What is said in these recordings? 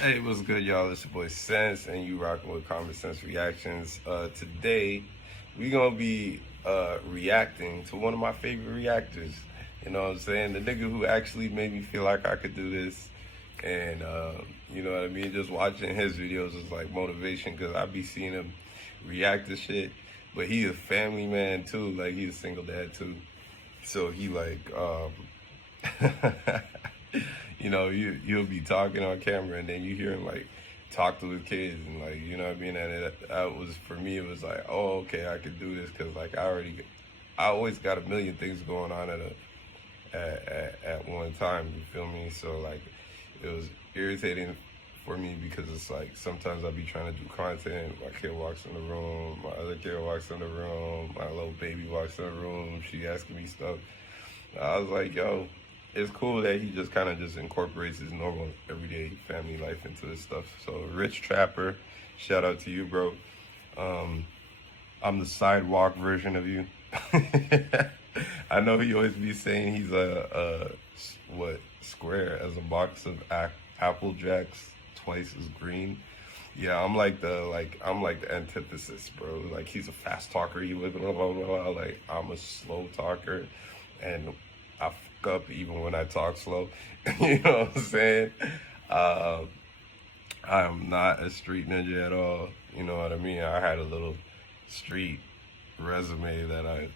Hey, what's good, y'all? It's your boy Sense, and you rocking with Common Sense Reactions. Today, we gonna be reacting to one of my favorite reactors. You know what I'm saying? The nigga who actually made me feel like I could do this. And, you know what I mean? Just watching his videos is like motivation, because I be seeing him react to shit. But he a family man, too. Like, he's a single dad, too. So he, like, you know, you'll be talking on camera and then you hear him like talk to his kids and like, you know what I mean? And that was, for me, it was like, oh, okay, I could do this, because like I always got a million things going on at one time, you feel me? So like it was irritating for me, because it's like sometimes I'll be trying to do content, my kid walks in the room, my other kid walks in the room, my little baby walks in the room, she asking me stuff. I was like, yo, it's cool that he just kind of just incorporates his normal everyday family life into his stuff. So Rich Trapper, shout out to you, bro. I'm the sidewalk version of you. I know he always be saying he's a square as a box of Apple Jacks twice as green. Yeah, I'm like the antithesis, bro. Like, he's a fast talker, he live blah blah blah. Like, I'm a slow talker, and I fuck up even when I talk slow. You know what I'm saying? I am not a street ninja at all. You know what I mean? I had a little street resume that I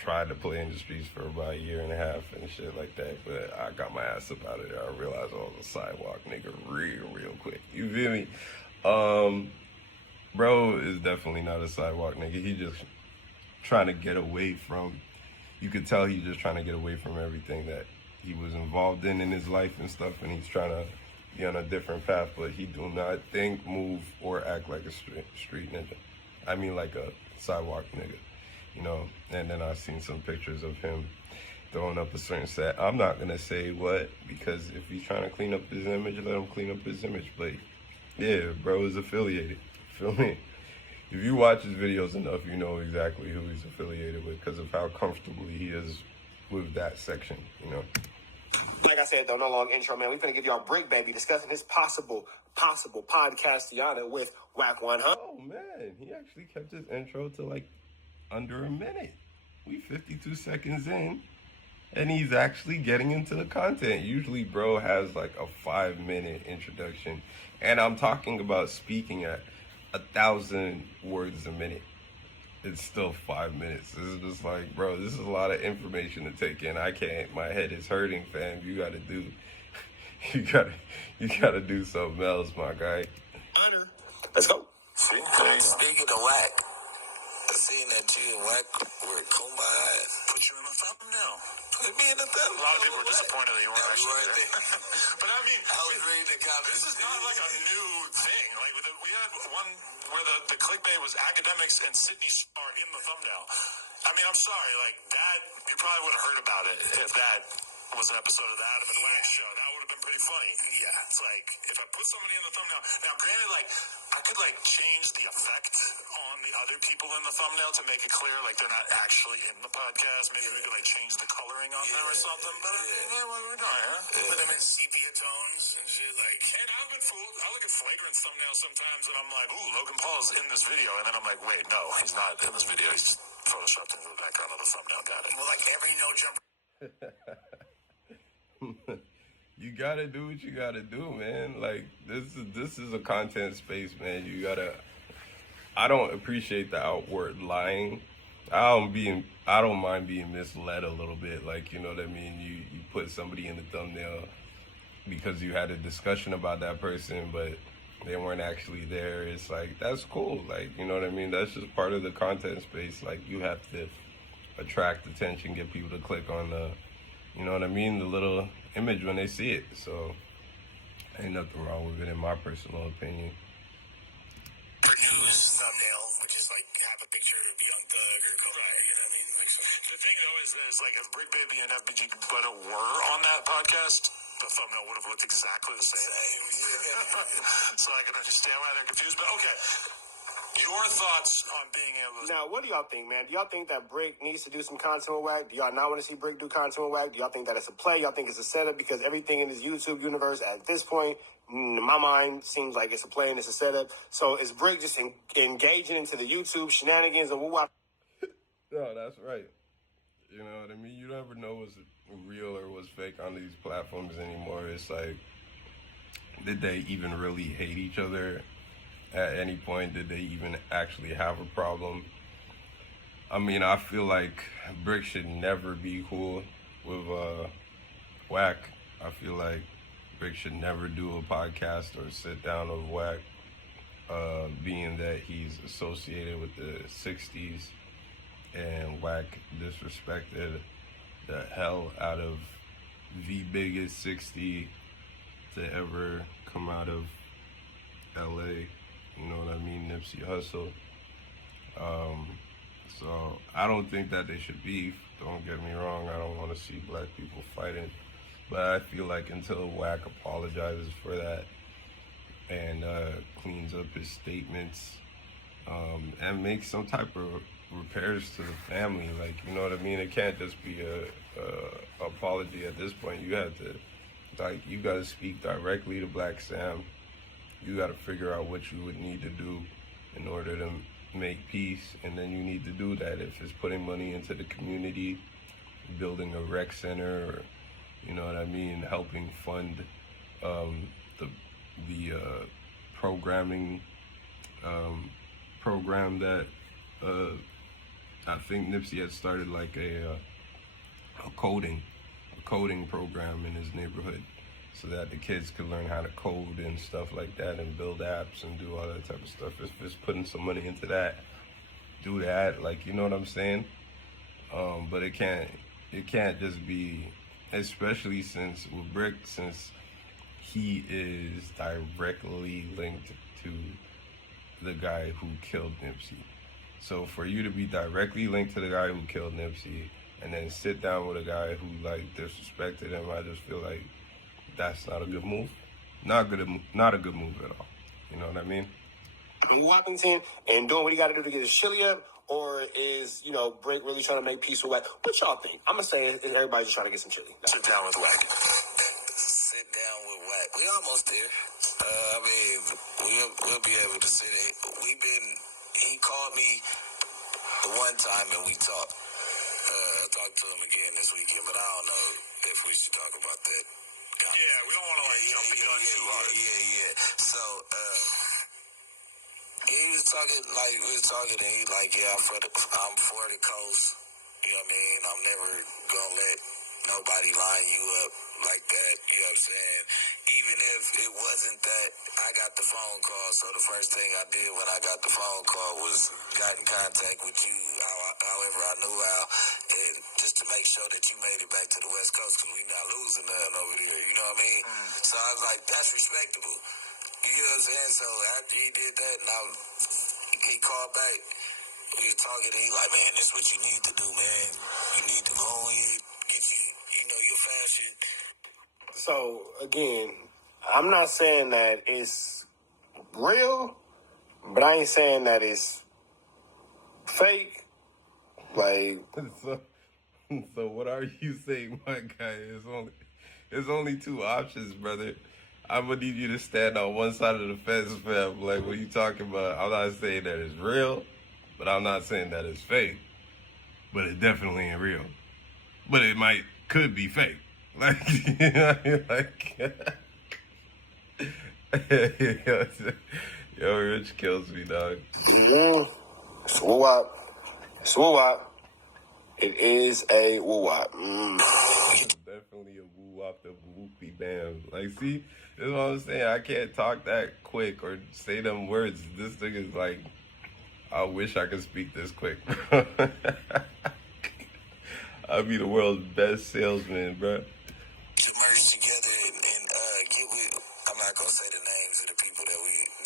tried to play in the streets for about a year and a half and shit like that, but I got my ass up out of there. I realized I was a sidewalk nigga real quick. You feel me? Bro is definitely not a sidewalk nigga. He just trying to get away from, you could tell he's just trying to get away from everything that he was involved in his life and stuff, and he's trying to be on a different path, but he do not think, move, or act like a street ninja. I mean, like a sidewalk nigga, you know? And then I've seen some pictures of him throwing up a certain set. I'm not gonna say what, because if he's trying to clean up his image, let him clean up his image, but yeah, bro is affiliated, feel me? If you watch his videos enough, you know exactly who he's affiliated with, because of how comfortably he is with that section, you know? Like I said, though, no long intro, man. We're going to give y'all Bricc, baby, discussing his possible podcastiana with Wack 100. Oh, man, he actually kept his intro to like under a minute. We 52 seconds in, and he's actually getting into the content. Usually, bro has like a 5-minute introduction, and I'm talking about speaking at 1,000 words a minute. It's still 5 minutes. This is just like, bro, this is a lot of information to take in. I can't, my head is hurting, fam. You gotta do something else, my guy. Let's go. Speaking of Wack, I seen that you and Wack were Kumbaya. Put you in the thumbnail. Put me in the thumbnail. A lot of people were disappointed that you weren't actually there. But I mean, I was ready to comment. This is not like a new thing. Like, we had one where the clickbait was academics and Sydney Star in the thumbnail. I mean, I'm sorry, like that, you probably would have heard about it if that was an episode of the Adam and Wack show. That would have been pretty funny. Yeah. It's like, if I put somebody in the thumbnail, now granted, like, I could like change the effect on the other people in the thumbnail to make it clear, like they're not actually in the podcast. Maybe we could like change the coloring on them or something. But what we're doing, huh? Put them in sepia tones and shit, like. And I've been fooled. I look at flagrant thumbnails sometimes and I'm like, ooh, Logan Paul's in this video. And then I'm like, wait, no, he's not in this video. He's just photoshopped into the background of the thumbnail. Got it. Well, like every no jumper. You gotta do what you gotta do, man. Like, this is a content space, man. I don't appreciate the outward lying. I don't mind being misled a little bit. Like, you know what I mean? You put somebody in the thumbnail because you had a discussion about that person, but they weren't actually there. It's like, that's cool. Like, you know what I mean? That's just part of the content space. Like, you have to attract attention, get people to click on the, you know what I mean, the little image when they see it. So ain't nothing wrong with it, in my personal opinion. News thumbnail, which is like have a picture of Young Thug or Kobe, you know what I mean? Like, so. The thing though is like if Bricc Baby and FBG Butter were on that podcast, the thumbnail would have looked exactly the same. So I can understand why they're confused. But okay, Your thoughts on being able to... Now, what do y'all think, man? Do y'all think that Bricc needs to do some content with Wack? Do y'all not want to see Bricc do content with Wack? Do y'all think that it's a play? Y'all think it's a setup? Because everything in this YouTube universe at this point, in my mind, seems like it's a play and it's a setup. So is Bricc just engaging into the YouTube shenanigans and woo-wop? No, that's right. You know what I mean? You never know what's real or what's fake on these platforms anymore. It's like, did they even really hate each other at any point? Did they even actually have a problem? I mean, I feel like Bricc should never be cool with Wack. I feel like Bricc should never do a podcast or sit down with Wack, being that he's associated with the 60s and Wack disrespected the hell out of the biggest 60 to ever come out of LA. You know what I mean? Nipsey Hussle. So I don't think that they should beef. Don't get me wrong. I don't want to see black people fighting. But I feel like until Wack apologizes for that and cleans up his statements and makes some type of repairs to the family, like, you know what I mean? It can't just be a apology at this point. You have to, like, you got to speak directly to Black Sam. You got to figure out what you would need to do in order to make peace, and then you need to do that. If it's putting money into the community, building a rec center, or, you know what I mean, helping fund the programming program that I think Nipsey had started, like a coding program in his neighborhood, so that the kids could learn how to code and stuff like that and build apps and do all that type of stuff. If it's putting some money into that, do that, like, you know what I'm saying? But it can't just be, especially since with Bricc, since he is directly linked to the guy who killed Nipsey. So for you to be directly linked to the guy who killed Nipsey and then sit down with a guy who, like, disrespected him, I just feel like that's not a good move. Not a good move at all. You know what I mean? Wappington and doing what he got to do to get his chili up, or is, you know, Bricc really trying to make peace with Wack? What y'all think? I'm gonna say everybody's just trying to get some chili. Sit down with Wack. Sit down with Wack. We almost there. I mean, we'll be able to sit it. He called me the one time and we talked. I talked to him again this weekend, but I don't know if we should talk about that. Yeah, we don't want to, like, jump the gun too hard. Yeah. So, he was talking, like, we was talking, and he like, yeah, I'm for the coast. You know what I mean? I'm never gonna let nobody line you up like that. You know what I'm saying? Even if it wasn't that, I got the phone call. So the first thing I did when I got the phone call was got in contact with you, however I knew how, and just to make sure that you made it back to the West Coast, because we not losing nothing over there. You know what I mean? So I was like, that's respectable. You know what I'm saying? So after he did that, and he called back. We were talking, and he like, man, this is what you need to do, man. You need to go in, get your fashion. So, again, I'm not saying that it's real, but I ain't saying that it's fake. Like, so what are you saying, my guy? It's only two options, brother. I'm gonna need you to stand on one side of the fence, fam. Like, what are you talking about? I'm not saying that it's real, but I'm not saying that it's fake. But it definitely ain't real. But it could be fake. Like, you know what I mean? Like, yo, Rich kills me, dog. yeah, it's woo-wop. It's woo-wop. It is a woo-wop. Definitely a woo-wop, the whoopie bam. Like, see, this is what I'm saying. I can't talk that quick or say them words. This thing is like, I wish I could speak this quick. I'd be the world's best salesman, bro. To merge together and get with, I'm not gonna say the names of the people that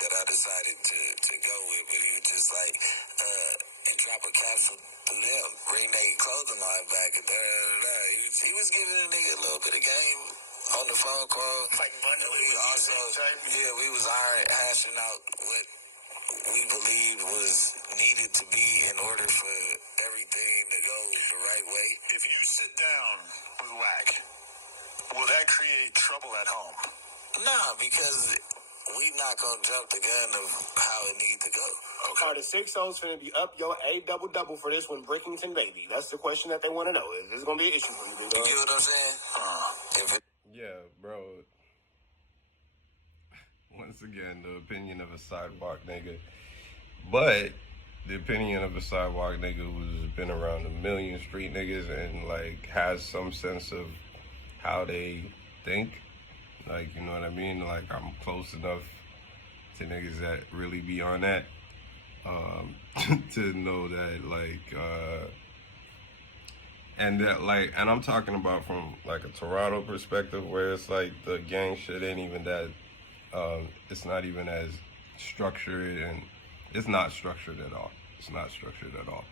I decided to go with, but he was just like, and drop a capsule through them, bring their clothing line back, and da-da-da-da. He was giving a nigga a little bit of game on the phone call. Like bundling we with also, music type? yeah, we was hashing out we believed was needed to be in order for everything to go the right way. If you sit down with Wack, will that create trouble at home? Nah, because we not gonna jump the gun of how it needs to go. Okay. Are the 6-0s finna be up your A double for this one, Brickington baby? That's the question that they want to know. Is this gonna be an issue for you? You get what I'm saying? Yeah, bro. Once again, the opinion of a sidewalk nigga. But the opinion of a sidewalk nigga who's been around a million street niggas and like has some sense of how they think. Like, you know what I mean? Like, I'm close enough to niggas that really be on that. To know that, like, and that, like, and I'm talking about from, like, a Toronto perspective where it's, like, the gang shit ain't even that, it's not even as structured, and it's not structured at all. It's not structured at all.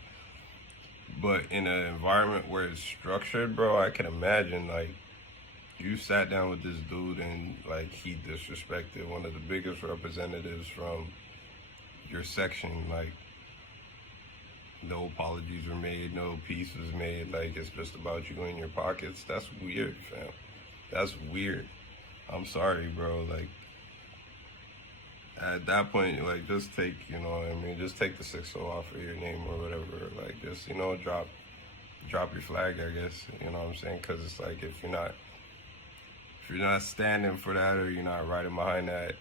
But in an environment where it's structured, bro, I can imagine, like, you sat down with this dude and, like, he disrespected one of the biggest representatives from your section, like, no apologies were made, no peace was made, like, it's just about you in your pockets. That's weird, fam. That's weird. I'm sorry, bro. Like, at that point, like, just take, you know what I mean, just take the 6-0 off of your name or whatever. Like, just, you know, drop your flag, I guess. You know what I'm saying? Because it's like, if you're not standing for that or you're not riding behind that,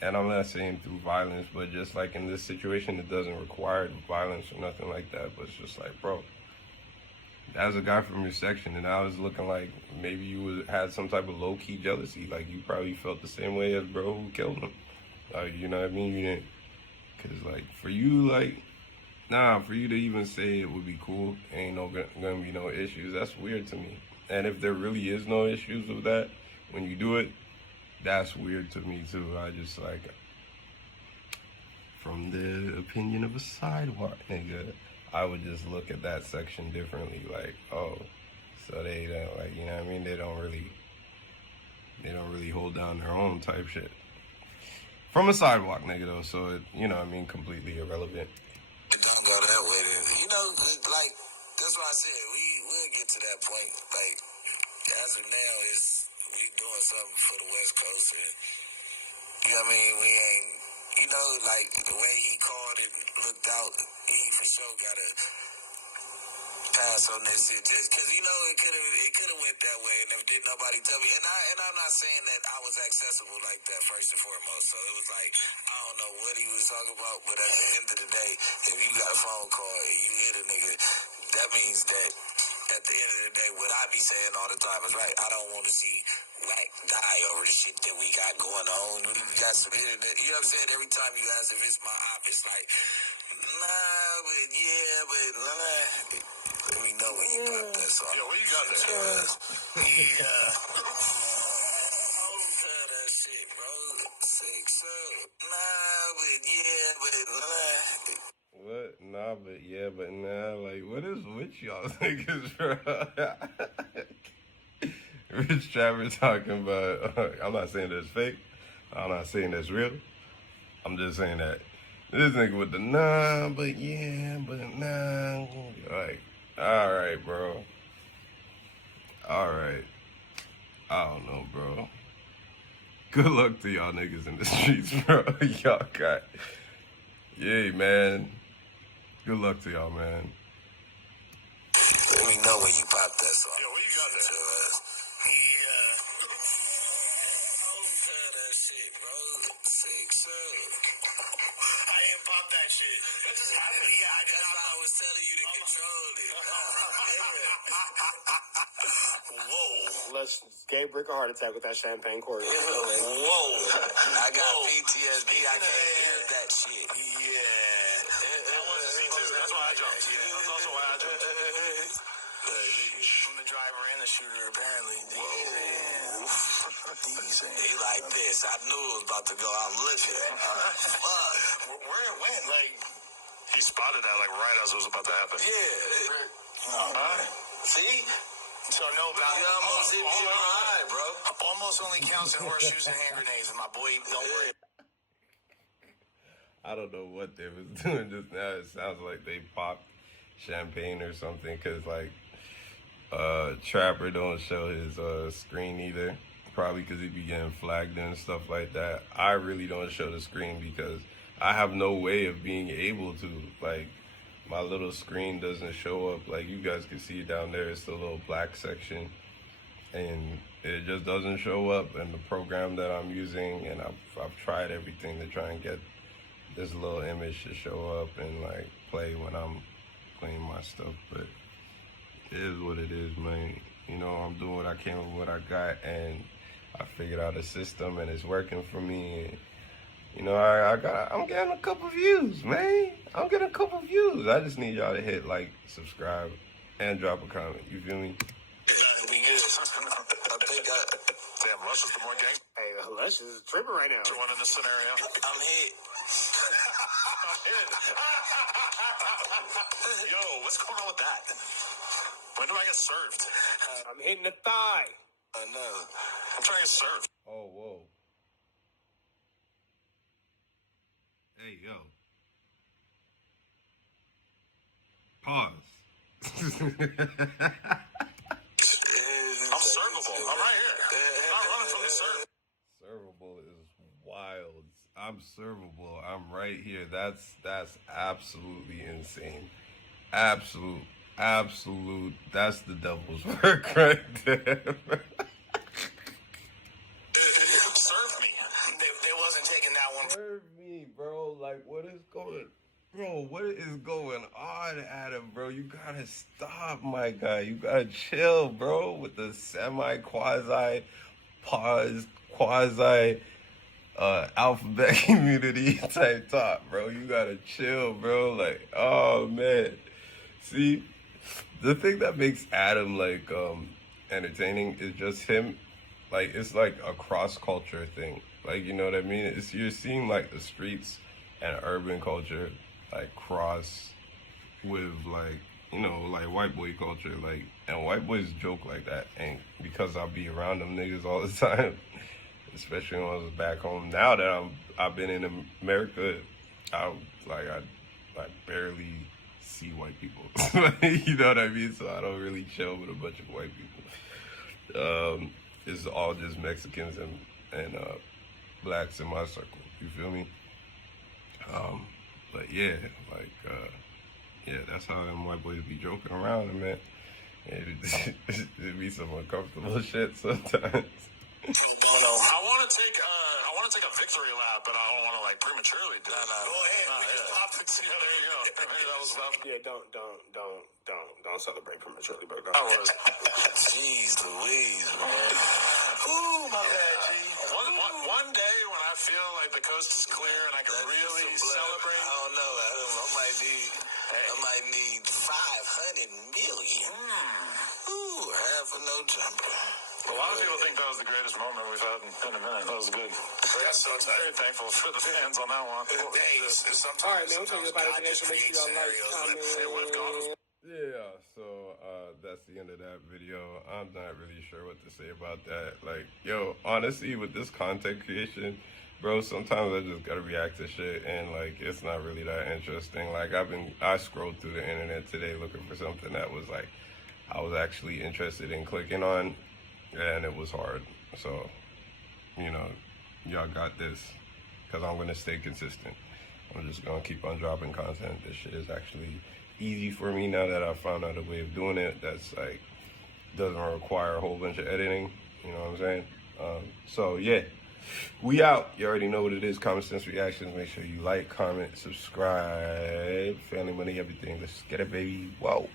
and I'm not saying through violence, but just like in this situation, it doesn't require violence or nothing like that. But it's just like, bro, that was a guy from your section, and I was looking like maybe you had some type of low-key jealousy. Like, you probably felt the same way as bro who killed him. Like, you know what I mean? You didn't, because, like, for you, like, nah, for you to even say it would be cool, ain't gonna be no issues, that's weird to me. And if there really is no issues with that, when you do it, that's weird to me too. I just, like, from the opinion of a sidewalk nigga, I would just look at that section differently. Like, oh, so they don't, like, you know what I mean? They don't really hold down their own type shit. From a sidewalk nigga though, so it, you know what I mean, completely irrelevant. It don't go that way then. You know, like, that's why I said we'll get to that point. Like, as of now, we doing something for the West Coast, and you know what I mean? We ain't, you know, like the way he called it, looked out, he for sure gotta pass on this shit. Just because, you know, it could have went that way, and if didn't nobody tell me, and I'm not saying that I was accessible like that first and foremost. So it was like, I don't know what he was talking about, but at the end of the day, if you got a phone call and you hit a nigga, that means that at the end of the day, what I be saying all the time is right. I don't want to see Wack die over the shit that we got going on. We got some internet. You know what I'm saying? Every time you ask if it's my op, it's like, nah, but yeah, but nah. Let me know when you got that song. Yo, where you got that? Yeah. Don't tell that shit, bro. 6-0. Nah, but yeah, but nah. What? Nah, but yeah, but nah. Like, what is with y'all niggas, bro? Rich Trapper talking about, I'm not saying that's fake. I'm not saying that's real. I'm just saying that this nigga with the nah, but yeah, but nah. Like, alright, bro. Alright. I don't know, bro. Good luck to y'all niggas in the streets, bro. Y'all got, yay, man. Good luck to y'all, man. Let me know when you pop that song. Yo, where you got that? Yeah. Don't tell that shit, bro. 6-0. I ain't pop that shit. That just happened. Yeah, I did That's not. why I was telling you to control it. Whoa. Let's gave Bricc a heart attack with that champagne chorus. Whoa. I got PTSD. I can't hear that shit. Yeah. That was a C2. That's why I jumped. Yeah, that's also why I jumped. From the driver and the shooter, apparently. Whoa. He like this. I knew it was about to go out looking. Fuck. Where it went, like, he spotted that, like, right as it was about to happen. Yeah. See? So, no, but You almost hit me in my eye, bro. almost only counts in horseshoes and hand grenades, and my boy, don't worry. I don't know what they was doing just now. It sounds like they popped champagne or something, because like Trapper don't show his screen either, probably because he be getting flagged and stuff like that. I really don't show the screen because I have no way of being able to, like, my little screen doesn't show up. Like, you guys can see down there, it's the little black section, and it just doesn't show up in the program that I'm using. And I've tried everything to try and get this little image to show up and like play when I'm playing my stuff, but it is what it is, man. You know, I'm doing what I can with what I got, and I figured out a system, and it's working for me. And, you know, I'm getting a couple views, man. I'm getting a couple views. I just need y'all to hit like, subscribe, and drop a comment. You feel me? Damn, Rush is the more gang. Hey, Lush is tripping right now. One in this scenario. I'm hit. Yo, what's going on with that? When do I get served? I'm hitting the thigh. I know. I'm trying to get served. Oh, whoa. Hey, yo. Pause. I'm servable. I'm right here. I'm not running from the serve. Servable is wild. I'm servable. I'm right here. That's absolutely insane. Absolute. That's the devil's work right there. Serve me. They wasn't taking that one. Serve me, bro. Like, what is going on, Adam, bro? You gotta stop, my guy. You gotta chill, bro, with the semi-quasi pause, quasi alphabet community type talk, bro. You gotta chill, bro. Like, oh man. See, the thing that makes Adam like entertaining is just him. Like, it's like a cross-culture thing. Like, you know what I mean? It's, you're seeing like the streets and urban culture like cross with, like, you know, like white boy culture. Like, and white boys joke like that. And because I'll be around them niggas all the time, especially when I was back home. Now that I've been in America, I barely see white people. You know what I mean? So I don't really chill with a bunch of white people. It's all just Mexicans and blacks in my circle. You feel me? But yeah, like yeah, that's how them white boys be joking around, man. It be some uncomfortable shit sometimes. I want to take a victory lap, but I don't want to like prematurely do it. Go ahead. Yeah, there you go. Maybe that was rough. Yeah, don't celebrate prematurely, bro. I was. Jeez Louise, man. Ooh, my bad, G. One day when I feel like the coast is clear and I can really celebrate. I don't know, Adam. I might need 500 million. Ooh, half a no jumper. A lot of people think that was the greatest moment we've had in a minute. That was good. I'm very thankful for the fans on that one. All right, man. We'll tell you about it. Make sure y'all like, comment. Yeah, so that's the end of that video. I'm not really sure what to say about that. Like, yo, honestly, with this content creation, bro, sometimes I just gotta react to shit, and like, it's not really that interesting. Like, I scrolled through the internet today looking for something that was like, I was actually interested in clicking on, and it was hard. So, you know, y'all got this, because I'm gonna stay consistent. I'm just gonna keep on dropping content. This shit is actually easy for me now that I found out a way of doing it that's like doesn't require a whole bunch of editing. You know what I'm saying? So yeah, we out. You already know what it is. Common Sense Reactions. Make sure you like, comment, subscribe. Family, money, everything. Let's get it, baby. Whoa.